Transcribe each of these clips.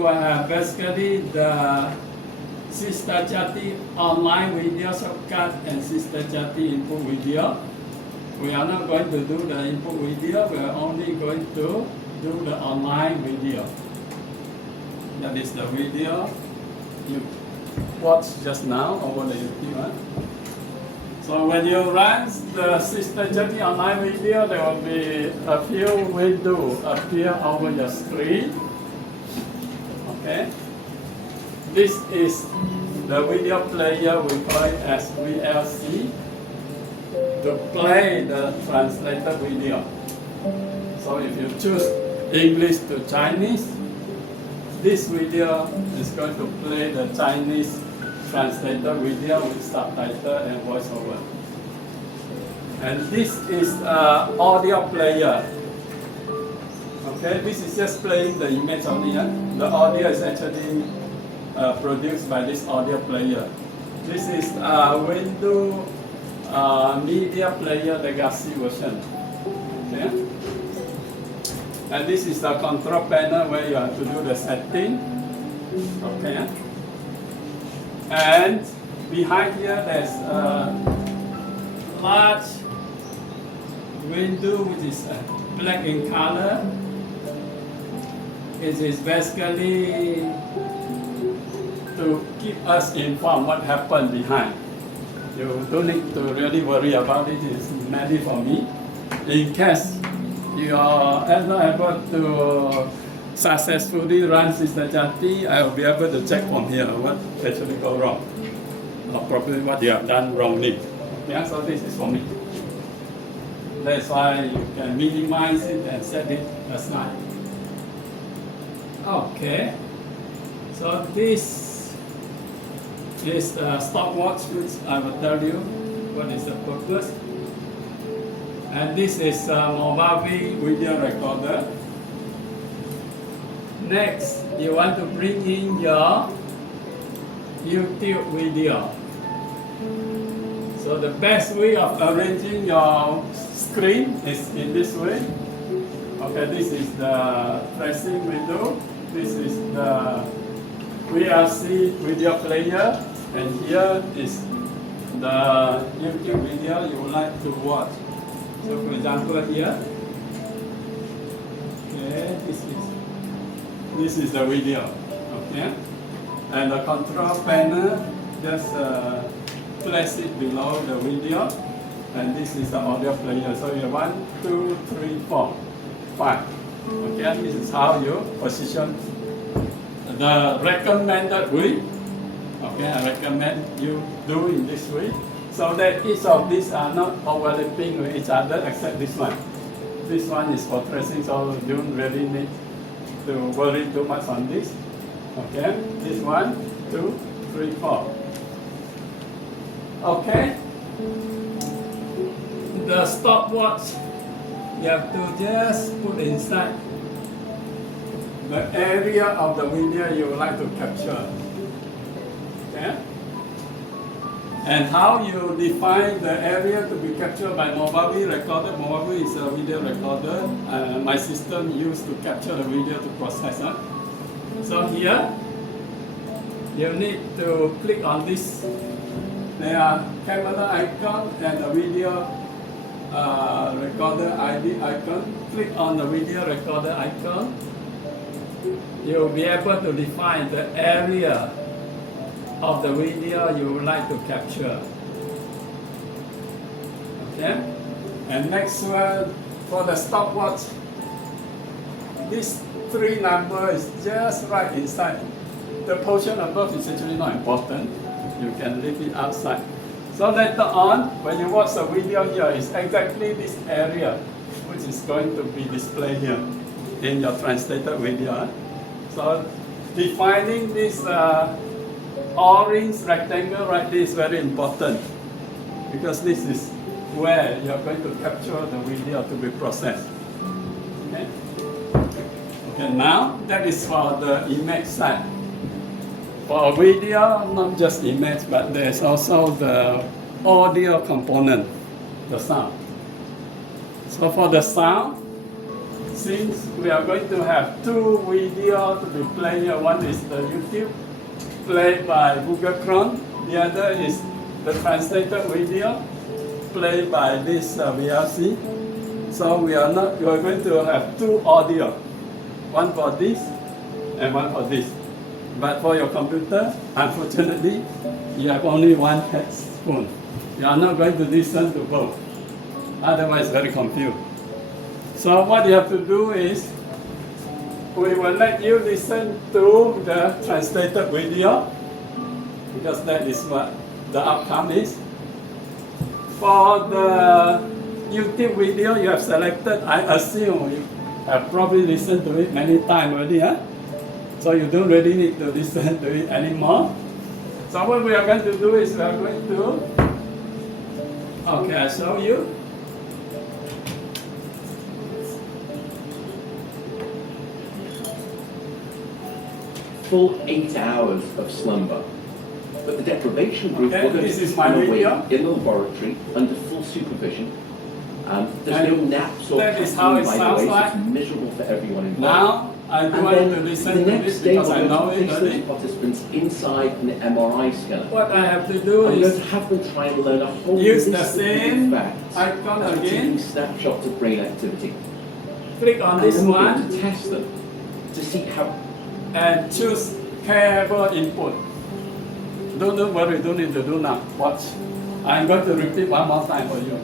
you have basically the SiSTeCATI online video shortcut and SiSTeCATI input video. We are not going to do the input video, we are only going to do the online video. That is the video you watched just now over the YouTube. Huh? So when you run the SiSTeCATI online video, there will be a few windows appear over your screen. Okay. This is the video player we call it as VLC to play the translated video. So if you choose English to Chinese, this video is going to play the Chinese translated video with subtitle and voiceover. And this is an audio player. Okay, this is just playing the image only. The audio is actually produced by this audio player. This is a Windows Media Player Legacy version. Okay. And this is the control panel where you have to do the setting. Okay. And behind here there's a large window which is black in color. It is basically to keep us informed what happened behind. You don't need to really worry about it. It's mainly for me. In case you are not able to successfully run SiSTeCATI, I will be able to check from here what actually go wrong, or probably what you have done wrongly. Yeah, so this is for me. That's why you can minimize it and set it aside. Okay, so this is a stopwatch which I will tell you what is the purpose. And this is a mobile video recorder. Next, you want to bring in your YouTube video. So the best way of arranging your screen is in this way. Okay, this is the tracing window. This is the VLC video player, and here is the YouTube video you would like to watch. So for example here, okay, this is the video, okay, and the control panel just place it below the video, and this is the audio player. So you have 1, 2, 3, 4, 5. Okay, this is how you position the recommended way. Okay, I recommend you do in this way, so that each of these are not overlapping with each other except this one. This one is for tracing, so you don't really need to worry too much on this. Okay, this 1, 2, 3, 4. Okay, the stopwatch you have to just put inside the area of the video you would like to capture. Okay? And how you define the area to be captured by mobile recorder. Mobile is a video recorder my system used to capture the video to process. So here, you need to click on this. There are camera icon and a video recorder ID icon. Click on the video recorder icon. You'll be able to define the area of the video you would like to capture. Okay? And next one, for the stopwatch, this 3 number is just right inside. The portion above is actually not important. You can leave it outside. So later on, when you watch the video here, it's exactly this area which is going to be displayed here in your translated video. So defining this orange rectangle right there is very important, because this is where you're going to capture the video to be processed. Okay? Okay, now that is for the image side. For video, not just image, but there's also the audio component, the sound. So for the sound, since we are going to have two videos to be played here. One is the YouTube played by Google Chrome. The other is the translated video played by this VLC. So we are going to have two audio, one for this and one for this. But for your computer, unfortunately, you have only one headphone. You are not going to listen to both. Otherwise, very confused. So what you have to do is, we will let you listen to the translated video, because that is what the outcome is. For the YouTube video you have selected, I assume you have probably listened to it many times already, huh? So you don't really need to listen to it anymore. So what we are going to do is we are going to, okay, I'll show you. Full 8 hours of slumber. But the deprivation group Okay, were going this to is my be away video. in the laboratory under full supervision. There's no naps or that is how it by the sounds way, so like. it's miserable for everyone involved. Now, I And don't want then to listen the to next this day because we're I going know to it place already. those participants inside an MRI scanner. What I have to do I'm going is to have them try and learn a whole use the list of same facts icon and again. taking snapshots of brain activity. Click on And this then we're going one to test them to see how. and choose cable input. Don't worry, don't need to do now. Watch. I'm going to repeat one more time for you.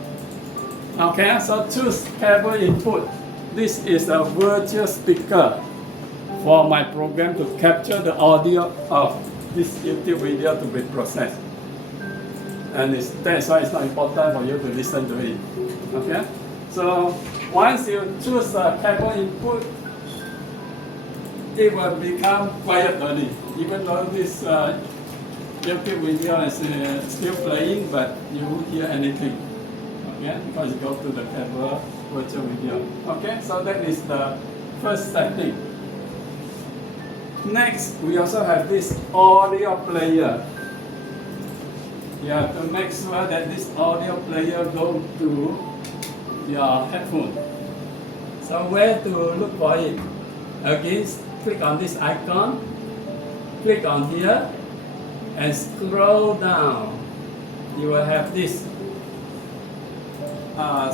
Okay, so choose cable input. This is a virtual speaker for my program to capture the audio of this YouTube video to be processed. And that's why it's not important for you to listen to it. Okay? So once you choose a cable input, it will become quiet only. Even though this YouTube video is still playing, but you won't hear anything. Okay? Because you go to the cable virtual video. Okay? So that is the first setting. Next, we also have this audio player. You have to make sure that this audio player goes to your headphone. So where to look for it? Again, click on this icon, click on here, and scroll down. You will have this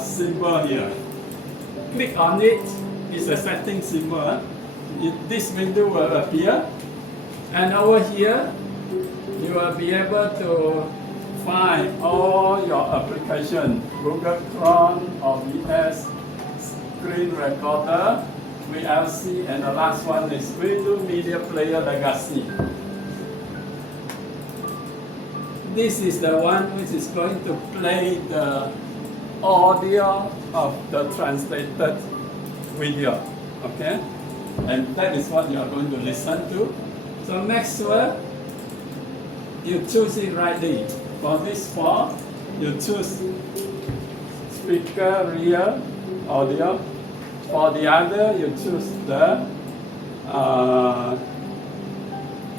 symbol here. Click on it. It's a setting symbol. This window will appear, and over here you will be able to find all your applications, Google Chrome or VS, Screen Recorder, VLC, and the last one is Windows Media Player Legacy. This is the one which is going to play the audio of the translated video. Okay? And that is what you are going to listen to. So make sure you choose it rightly. For this four, you choose speaker rear audio. For the other, you choose the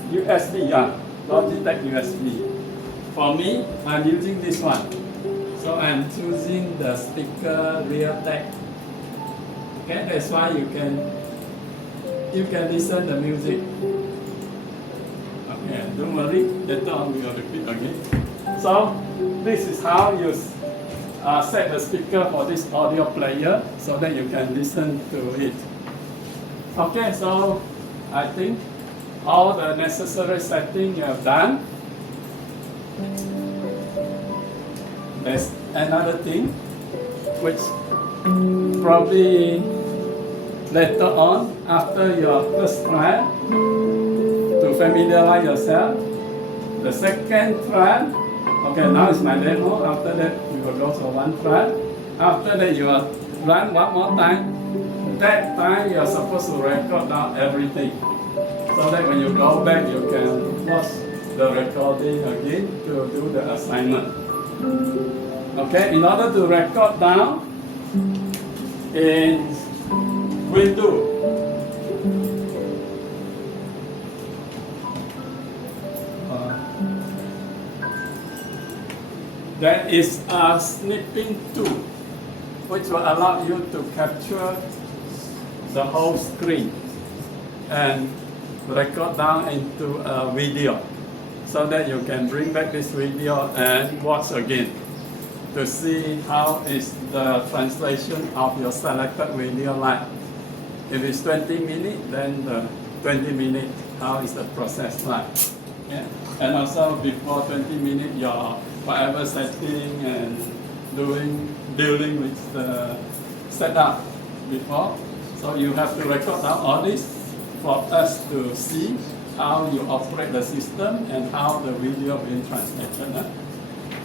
USB, Logitech USB. For me, I'm using this one. So I'm choosing the speaker rear tech. Okay, that's why you can listen the music. Okay, don't worry, later on we will repeat again. So this is how you set the speaker for this audio player so that you can listen to it. Okay, so I think all the necessary settings you have done. There's another thing which probably later on, after your first trial, to familiarize yourself. The second trial, okay, now it's my demo. After that, you will go to one trial. After that, you will run one more time. That time, you are supposed to record down everything. So that when you go back, you can watch the recording again to do the assignment. Okay, in order to record down in Windows, there is a snipping tool which will allow you to capture the whole screen and record down into a video so that you can bring back this video and watch again to see how is the translation of your selected video like. If it's 20 minutes, then the 20 minutes, how is the process like? Yeah? And also before 20 minutes, your whatever setting and dealing with the setup before. So you have to record down all this for us to see how you operate the system and how the video being translated.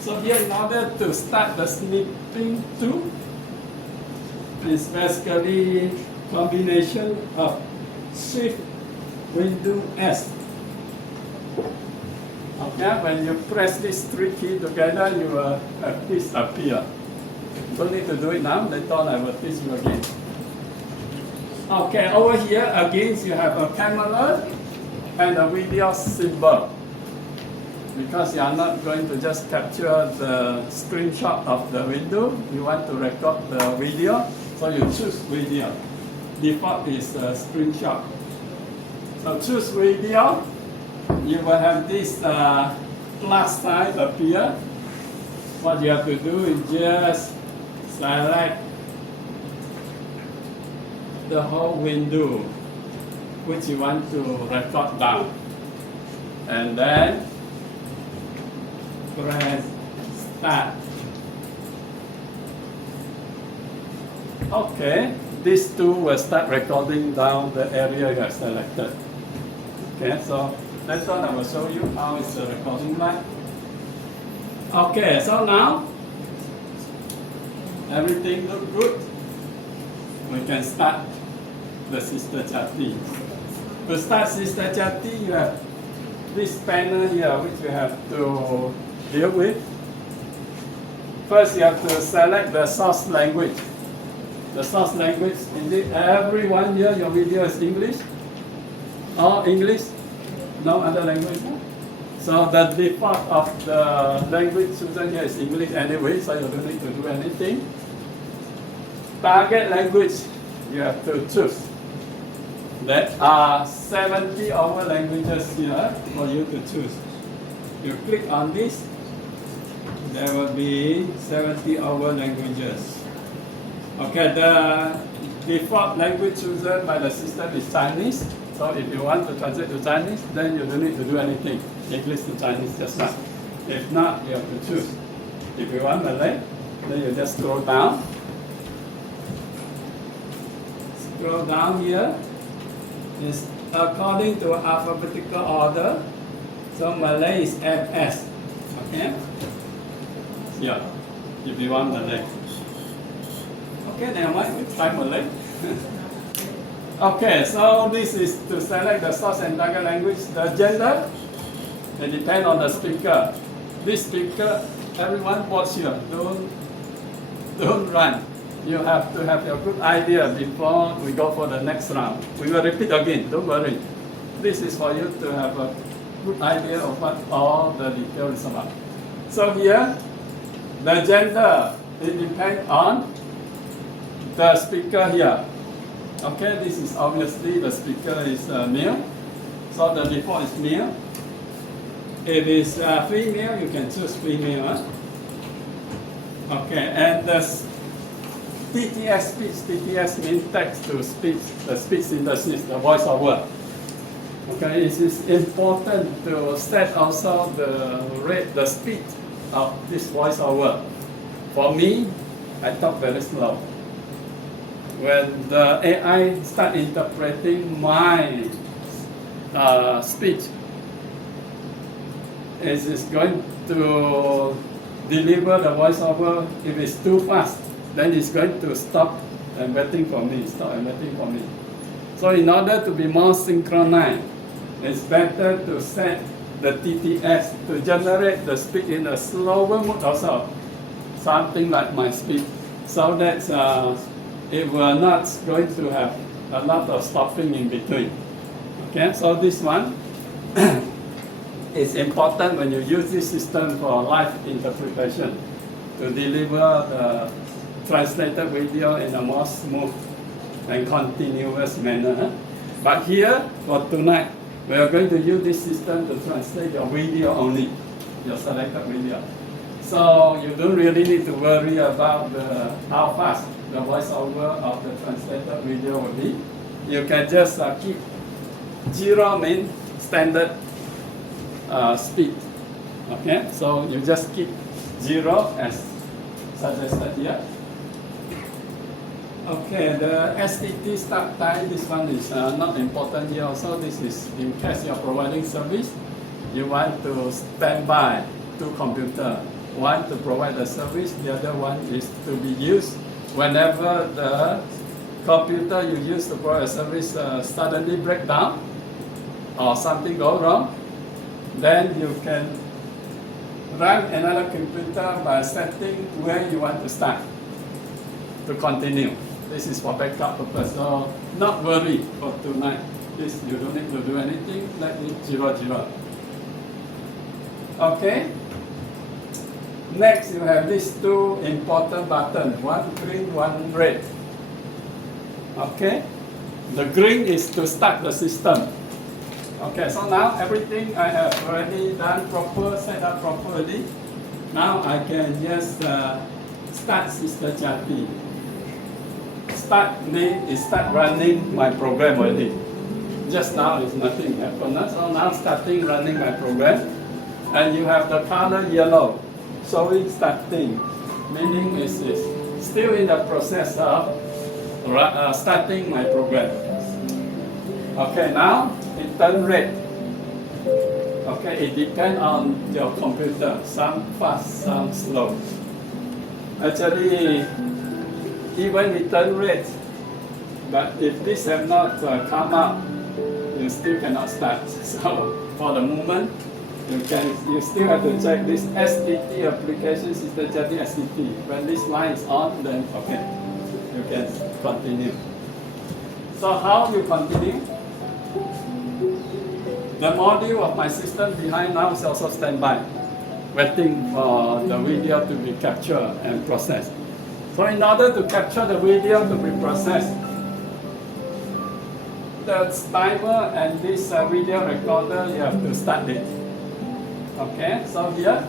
So here, in order to start the snipping tool, it's basically combination of Shift Windows S. Okay, when you press these three keys together, you will have this appear. Don't need to do it now, later on I will teach you again. Okay, over here again you have a camera and a video symbol. Because you are not going to just capture the screenshot of the window, you want to record the video, so you choose video. Default is a screenshot. So choose video, you will have this plus sign appear. What you have to do is just select the whole window which you want to record down. And then press start. Okay, these two will start recording down the area you have selected. Okay, so next one I will show you how is the recording like. Okay, so now everything look good. We can start the SiSTeCATI. To start SiSTeCATI, you have this panel here which you have to deal with. First, you have to select the source language. The source language, indeed, everyone here, your video is English. All English, no other language. So the default of the language chosen here is English anyway, so you don't need to do anything. Target language, you have to choose. There are 70 over languages here for you to choose. You click on this, there will be 70 over languages. Okay, the default language chosen by the system is Chinese. So if you want to translate to Chinese, then you don't need to do anything. English to Chinese just like. If not, you have to choose. If you want Malay, then you just scroll down. Scroll down here. It's according to alphabetical order. So Malay is FS. Okay? Yeah, if you want Malay. Okay, then why we try Malay? Okay, so this is to select the source and target language. The gender, it depends on the speaker. This speaker, everyone watch here. Don't run. You have to have a good idea before we go for the next round. We will repeat again, don't worry. This is for you to have a good idea of what all the details is about. So here, the gender, it depends on the speaker here. Okay, this is obviously the speaker is male. So the default is male. If it's female, you can choose female. Huh? Okay, and the TTS speech, TTS means text to speech, the speech synthesis, the voiceover. Okay, it is important to set also the rate, the speed of this voiceover. For me, I talk very slow. When the AI start interpreting my speech, it is going to deliver the voiceover. If it's too fast, then it's going to stop and waiting for me, stop and waiting for me. So in order to be more synchronized, it's better to set the TTS to generate the speech in a slower mode also, something like my speech, so that it will not going to have a lot of stopping in between. Okay, so this one is important when you use this system for live interpretation to deliver the translated video in a more smooth and continuous manner. But here, for tonight, we are going to use this system to translate your video only, your selected video. So you don't really need to worry about how fast the voiceover of the translated video will be. You can just keep 0 mean standard speed. Okay, so you just keep 0 as suggested here. Okay, the STT start time, this one is not important here also. This is in case you're providing service, you want to stand by 2 computers. One to provide the service, the other one is to be used whenever the computer you use to provide a service suddenly break down or something go wrong, then you can run another computer by setting where you want to start to continue. This is for backup purpose, so not worry for tonight. This you don't need to do anything. Let it 0, 0. Okay. Next, you have these 2 important buttons, one green, one red. Okay. The green is to start the system. Okay. So now everything I have already done proper, set up properly. Now I can just start SiSTeCATI. Start means is start running my program already. Just now is nothing happened. So now starting running my program, and you have the color yellow showing starting, meaning is still in the process of starting my program. Okay, now it turns red. Okay, it depends on your computer. Some fast, some slow. Actually, even it turns red, but if this have not come up, you still cannot start. So for the moment, you still have to check this STT application, SiSTeCATI STT. When this line is on, then okay, you can continue. So how you continue? The module of my system behind now is also standby, waiting for the video to be captured and processed. So in order to capture the video to be processed, the timer and this video recorder, you have to start it. Okay, so here,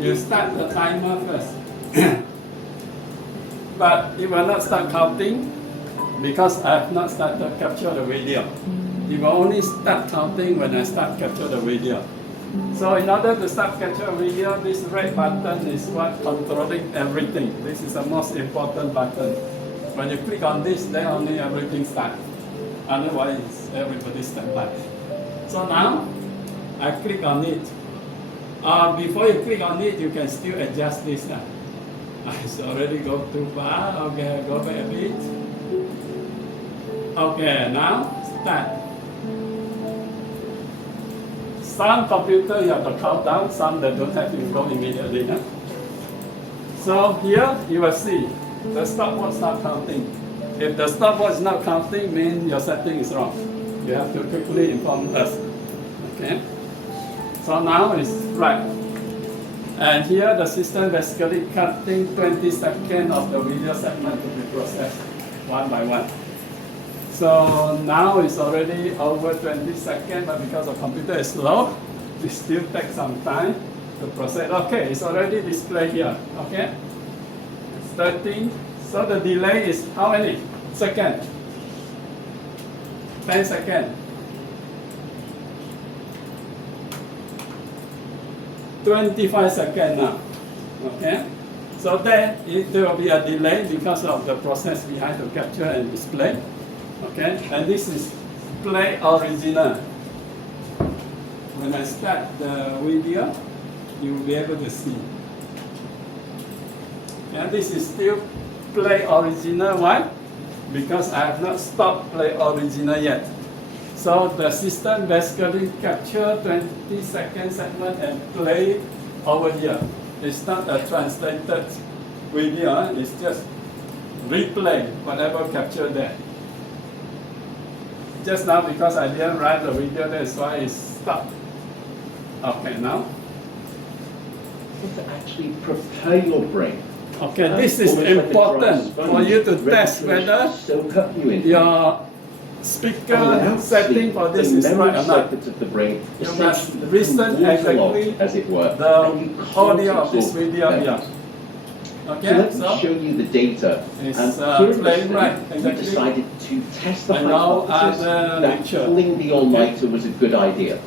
you start the timer first. But it will not start counting because I have not started capture the video. It will only start counting when I start capture the video. So in order to start capture video, this red button is what controlling everything. This is the most important button. When you click on this, then only everything starts. Otherwise, everybody stands by. So now, I click on it. Before you click on it, you can still adjust this now. It's already go too far. Okay, go back a bit. Okay, now start. Some computer you have to count down, some that don't have, you go immediately. Huh? So here you will see the stopwatch not counting. If the stopwatch is not counting, means your setting is wrong. You have to quickly inform us. Okay. So now it's right. And here the system basically cutting 20 seconds of the video segment to be processed one by one. So now it's already over 20 seconds, but because the computer is slow, it still takes some time to process. Okay, it's already displayed here. Okay, it's 13. So the delay is how many seconds? 10 seconds. 25 seconds now. Okay, so then there will be a delay because of the process behind to capture and display. Okay, and this is play original. When I start the video, you will be able to see. And this is still play original. Why? Because I have not stopped play original yet. So the system basically capture 20 second segment and play over here. It's not a translated video, it's just replay whatever captured there. Just now because I didn't write the video, that's why it's stopped. Okay, now? To actually prepare your brain Okay, this is almost like a dry important sponge, for you to ready test to whether soak up new information. your speaker setting for this the is memory right or not. circuits of the brain You must essentially listen become waterlogged, exactly as it were, the and you can't audio of this absorb video memories. here. So Okay, let me so show you the data. It's, Here at the playing study, right, we exactly. decided to test the And now hypothesis add the that lecture. pulling the all-nighter was a good idea.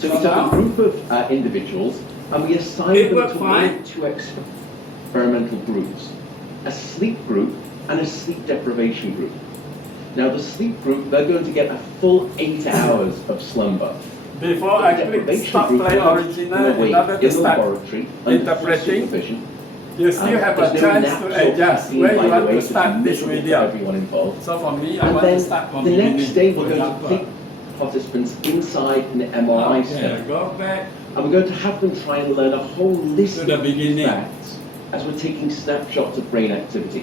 So we So took now- a group of individuals and we assigned It them worked to fine. two experimental groups, a sleep group and a sleep deprivation group. Now the sleep group, they're going to get a full 8 hours of slumber. before The I click deprivation stop group play will original awake in order in to the start laboratory under interpreting, supervision. you still have a There's no chance naps to or adjust caffeine, where by you the want way, to so start it's this miserable for video. everyone involved. So for me, I And want to then start from the next beginning, day for we're going to example. take participants inside an MRI Okay, center. go back. And we're going to have them try and learn a whole list To the of these beginning. facts as we're taking snapshots of brain activity.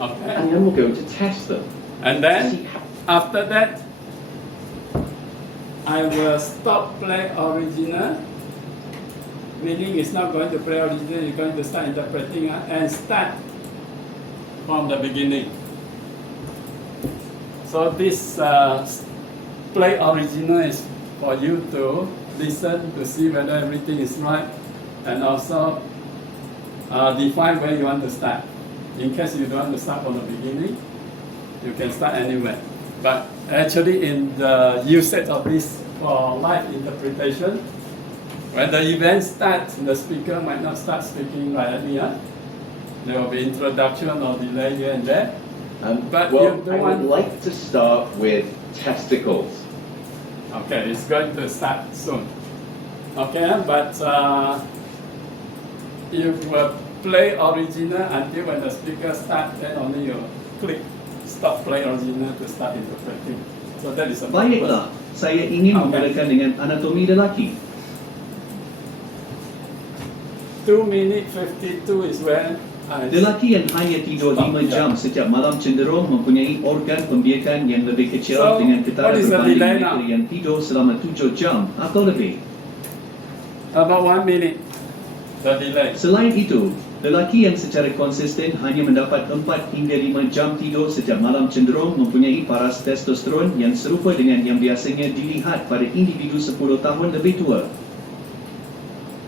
Okay. And then we're going to test them. And to then see how after that, I will stop play original. Meaning it's not going to play original, you're going to start interpreting and start from the beginning. So this play original is for you to listen to see whether everything is right and also define where you want to start. In case you don't want to start from the beginning, you can start anywhere. But actually in the usage of this for live interpretation, when the event starts, the speaker might not start speaking right at the end. There will be introduction or delay here and there. But well, you don't I would want... like to start with testicles. Okay, it's going to start soon. Okay, but you will play original until when the speaker starts, then only you click stop play original to start interpreting. So that is a Baiklah, saya ingin Okay. memulakan dengan anatomi lelaki. 2 minutes 52 is when I Lelaki yang hanya tidur 5 jam setiap malam cenderung mempunyai organ pembiakan yang lebih kecil So, dengan ketara what is the berbanding delay mereka now? yang tidur selama 7 jam atau lebih. about 1 minute the delay. Selain itu, lelaki yang secara konsisten hanya mendapat 4 hingga 5 jam tidur setiap malam cenderung mempunyai paras testosteron yang serupa dengan yang biasanya dilihat pada individu 10 tahun lebih tua.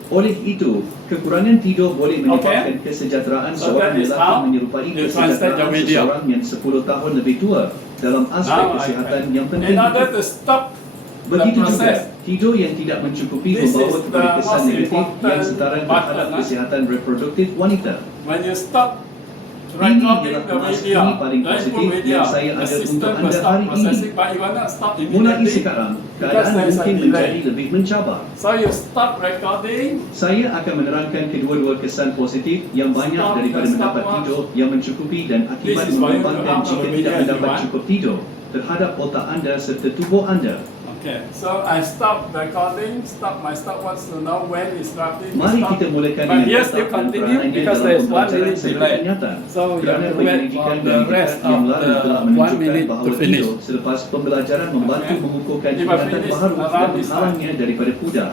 Oleh itu, kekurangan tidur boleh menyebabkan kesejahteraan So seorang that is how lelaki menyerupai you translate your kesejahteraan video. seseorang yang 10 tahun lebih tua dalam aspek Now I kesihatan can. yang penting. In order to stop the Begitu juga, process, tidur yang tidak mencukupi This membawa is kepada the kesan most negatif yang important setara button, terhadap kesihatan reproduktif wanita. when you stop Ini recording ialah the kemas video, ini paling the input positif video, yang saya the ada system untuk will anda stop hari ini. processing, but you will not stop Mulai immediately sekarang, because keadaan there is a mungkin delay. menjadi lebih mencabar. So you stop recording. Saya akan menerangkan kedua-dua kesan positif yang banyak Stop daripada the mendapat stopwatch. tidur yang mencukupi dan akibat This is for you to mengembangkan upload jika the tidak video mendapat you want. cukup tidur terhadap otak anda serta tubuh anda. Okay, so I stop recording, stop my stopwatch to know when it's roughly to Mari stop. kita mulakan But dengan here otak still dan continue peranannya because dalam there is 1 pembelajaran minute serta delay. ingatan. So you Kerana have to wait penyelidikan for dan the rest dekat yang of lalu the telah 1 menunjukkan minute bahawa to finish. tidur selepas pembelajaran membantu Okay. mengukuhkan If I ingatan finish baharu around dan this menghalangnya daripada pudar.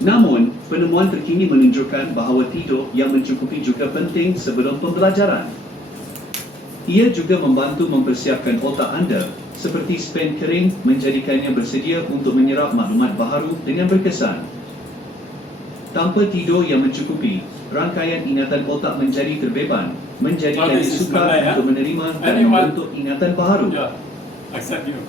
Namun, penemuan terkini menunjukkan bahawa tidur yang mencukupi juga penting sebelum pembelajaran. Ia juga membantu mempersiapkan otak anda seperti spen kering menjadikannya bersedia untuk menyerap maklumat baharu dengan berkesan. Tanpa tidur yang mencukupi, rangkaian ingatan otak menjadi terbeban, menjadikannya this is sukar Malay, untuk menerima dan Anyone? membentuk ingatan baharu. Yeah, except you.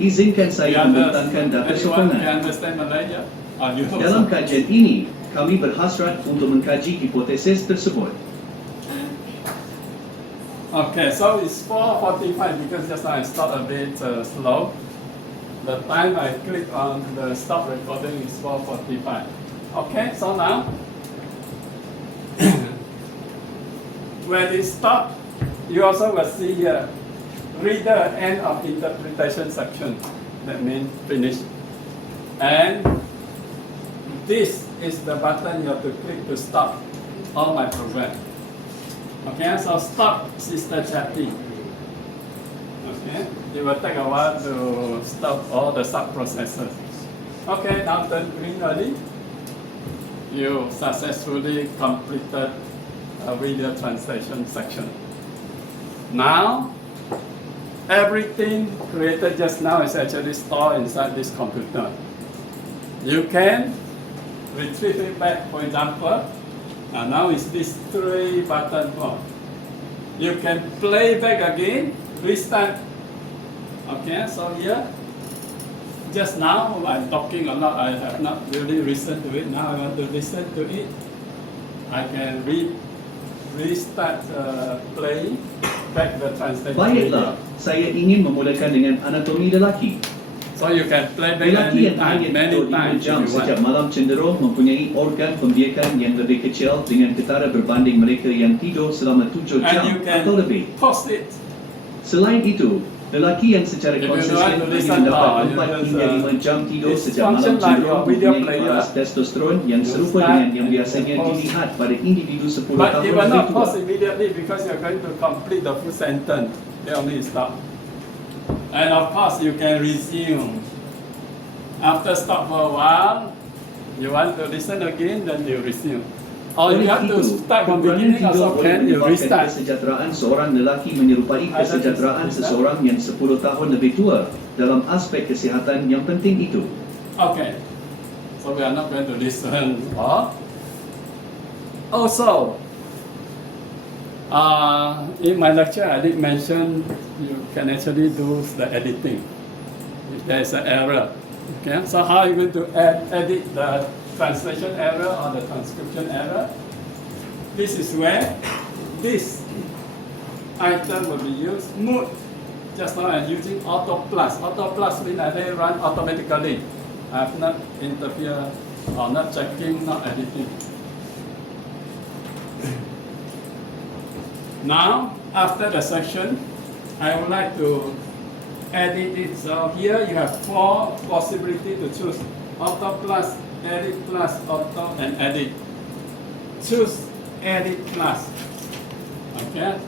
Izinkan saya membentangkan data Anyone sokongan. can understand Malay? Yeah? You also. Dalam kajian ini, kami berhasrat untuk mengkaji hipotesis tersebut. Okay, so it's 4:45 because just now I stopped a bit slow. The time I click on the stop recording is 4:45. Okay, so now when it stop, you also will see here reader end of interpretation section. That means finish. And this is the button you have to click to stop all my program. Okay, so stop SiSTeCATI. Okay, it will take a while to stop all the sub processes. Okay, now turn green already. you successfully completed a video translation section. Now, everything created just now is actually stored inside this computer. You can retrieve it back, for example, and now it's this 3-button phone. You can play back again, restart. Okay, so here, just now I'm talking a lot, I have not really listened to it. Now I want to listen to it. I can restart playing back the translation. Baiklah, saya ingin memulakan dengan anatomi lelaki. So you can play back Lelaki yang anytime, hanya many tidur 5 times jam if you setiap want. malam cenderung mempunyai organ pembiakan yang lebih kecil dengan ketara berbanding mereka yang tidur selama 7 And jam you can atau lebih. pause it. Selain itu, lelaki yang secara If you don't konsisten want to hanya listen, mendapat you 4 just, hingga 5 jam tidur it's setiap malam function like cenderung your video mempunyai player. paras testosteron yang You serupa start dengan yang and biasanya you pause. dilihat pada individu 10 But tahun you will not lebih pause tua. immediately because you're going to complete the full sentence. They only stop. And of course, you can resume. After stop for a while, you want to listen again, then you resume. Or you Oleh have to itu, start from kekurangan beginning also tidur boleh can, you menyebabkan restart. kesejahteraan seorang lelaki menyerupai kesejahteraan seseorang yang 10 tahun lebih tua dalam aspek kesihatan yang penting itu. Okay, so we are not going to listen. Also, in my lecture, I did mention you can actually do the editing if there is an error. Okay, so how are you going to edit the translation error or the transcription error? This is where this item will be used. Mode. Just now I'm using Auto Plus. Auto Plus means that they run automatically. I have not interfered or not checking, not editing. Now, after the section, I would like to edit it. So here you have 4 possibilities to choose. Auto Plus, Edit Plus, Auto, and Edit. Choose Edit Plus. Okay?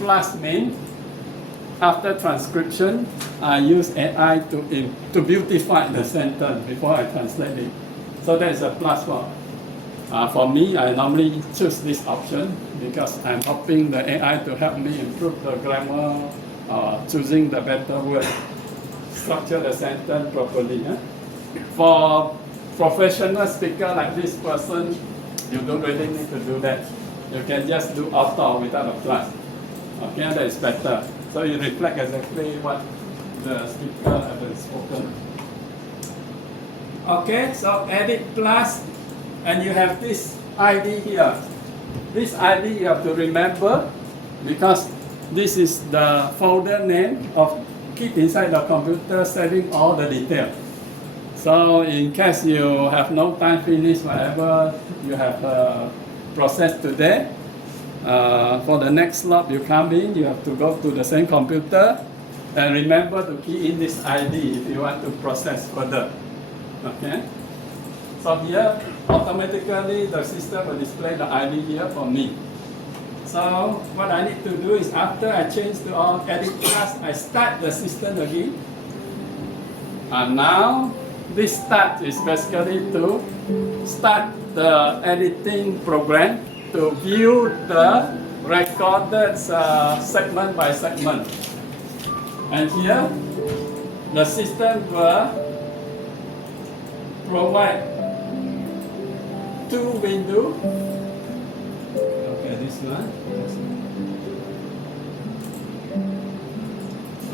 Plus means after transcription, I use AI to beautify the sentence before I translate it. So that is a plus one. For me, I normally choose this option because I'm hoping the AI to help me improve the grammar, choosing the better word, structure the sentence properly. For professional speaker like this person, you don't really need to do that. You can just do auto without a plus. Okay, that is better. So you reflect exactly what the speaker has spoken. Okay, so edit plus, and you have this ID here. This ID you have to remember because this is the folder name of keep inside the computer saving all the detail. So in case you have no time finish whatever you have processed today, for the next slot you come in, you have to go to the same computer and remember to key in this ID if you want to process further. Okay? So here, automatically the system will display the ID here for me. So what I need to do is after I change to all edit class, I start the system again. And now, this start is basically to start the editing program to view the recorded segment by segment. And here, the system will provide 2 windows. Okay, this one.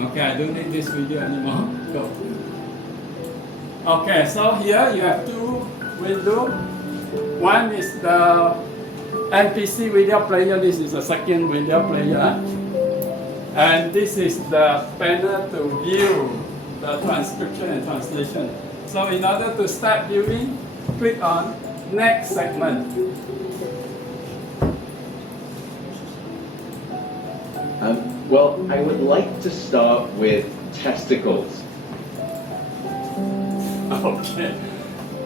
Okay, I don't need this video anymore. Go. Okay, so here you have 2 windows. One is the NPC video player. This is the second video player. And this is the panel to view the transcription and translation. So in order to start viewing, click on next segment. Well, I would like to start with testicles. Okay.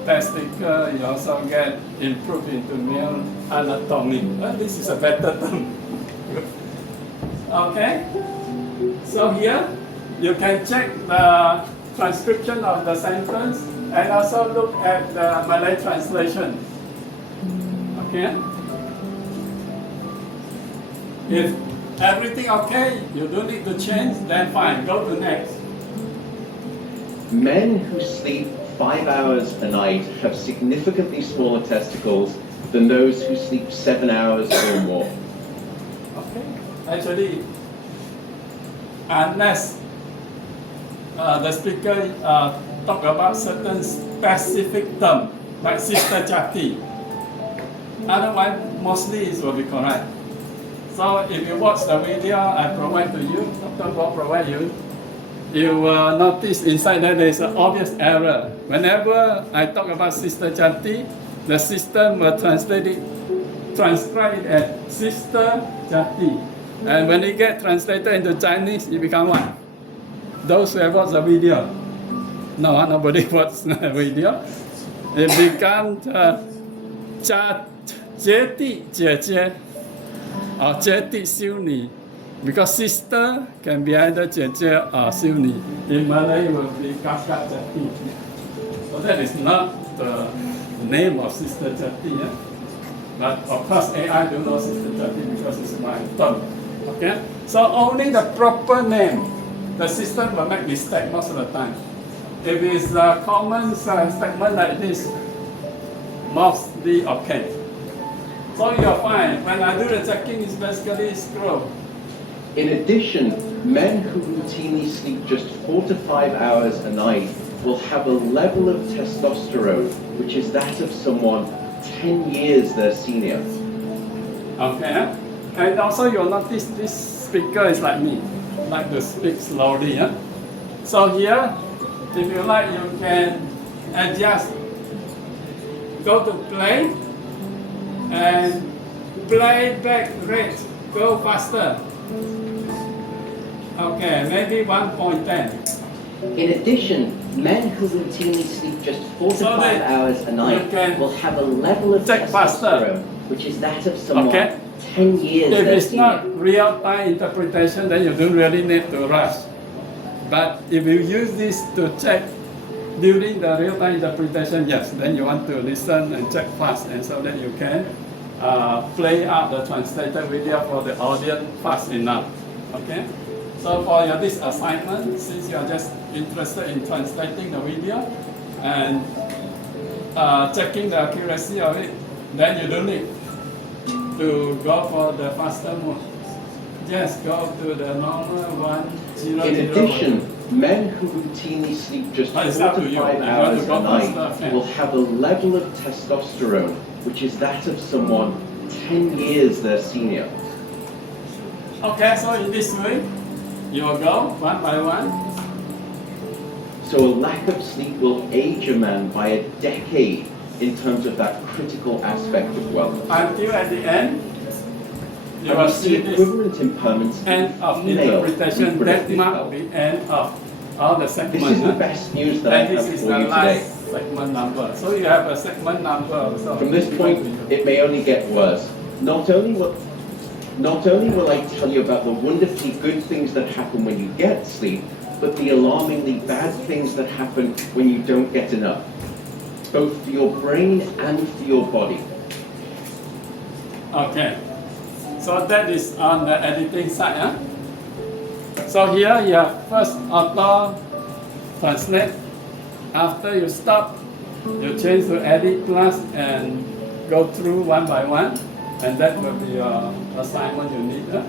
Testicle, you also get improved into male anatomy. This is a better term. Okay. So here, you can check the transcription of the sentence and also look at the Malay translation. Okay? If everything okay, you don't need to change, then fine, go to next. Men who sleep 5 hours a night have significantly smaller testicles than those who sleep 7 hours or more. Okay. Actually, unless the speaker talk about certain specific term, like SiSTeCATI, otherwise mostly it will be correct. So if you watch the video I provide to you, Dr. Bob provide you, you will notice inside there is an obvious error. Whenever I talk about SiSTeCATI, the system will transcribe it as SiSTeCATI. And when it gets translated into Chinese, it becomes what? Those who have watched the video. No, nobody watched the video. It becomes Jeti Jie or Jeti Siuni. Because sister can be either Jie or Siuni. In Malay, it will be Kakak Jati. So that is not the name of SiSTeCATI. Yeah? But of course, AI don't know SiSTeCATI because it's my term. Okay? So only the proper name, the system will make mistake most of the time. If it's a common statement like this, mostly okay. So you're fine. When I do the checking, it's basically scroll. In addition, men who routinely sleep just 4 to 5 hours a night will have a level of testosterone which is that of someone 10 years their senior. Okay? And also you'll notice this speaker is like me, like to speak slowly. Yeah? So here, if you like, you can adjust. Go to play and playback rate, go faster. Okay, maybe 1.10. In addition, men who routinely sleep just 4 to So 5 that hours a night you can will have a level of check faster. testosterone which is that of someone Okay. 10 years If their it's not senior. real-time interpretation, then you don't really need to rush. But if you use this to check during the real-time interpretation, yes, then you want to listen and check fast, and so that you can play out the translated video for the audience fast enough. Okay? So for your this assignment, since you are just interested in translating the video and checking the accuracy of it, then you don't need to go for the faster mode. Just go to the normal 100. In addition, men who routinely sleep just 4 it's up to to you. 5 You want hours to go a night faster, will have a level of testosterone which is that of someone 10 years their senior. Okay, so in this way, you will go one by one. So a lack of sleep will age a man by a decade in terms of that critical aspect of wellness. Until at the end, you And will we see see this equivalent impairments end in of female interpretation. That reproductive mark health. the end of all the This segments. is the best news that I And have this is for the you today. last segment number. So you have a segment number also. From this point, it may only get worse. Not only will I tell you about the wonderfully good things that happen when you get sleep, but the alarmingly bad things that happen when you don't get enough, both for your brain and for your body. Okay. So that is on the editing side. Huh? So here you have first auto translate. After you stop, you change to edit plus and go through one by one. And that will be your assignment you need. Huh?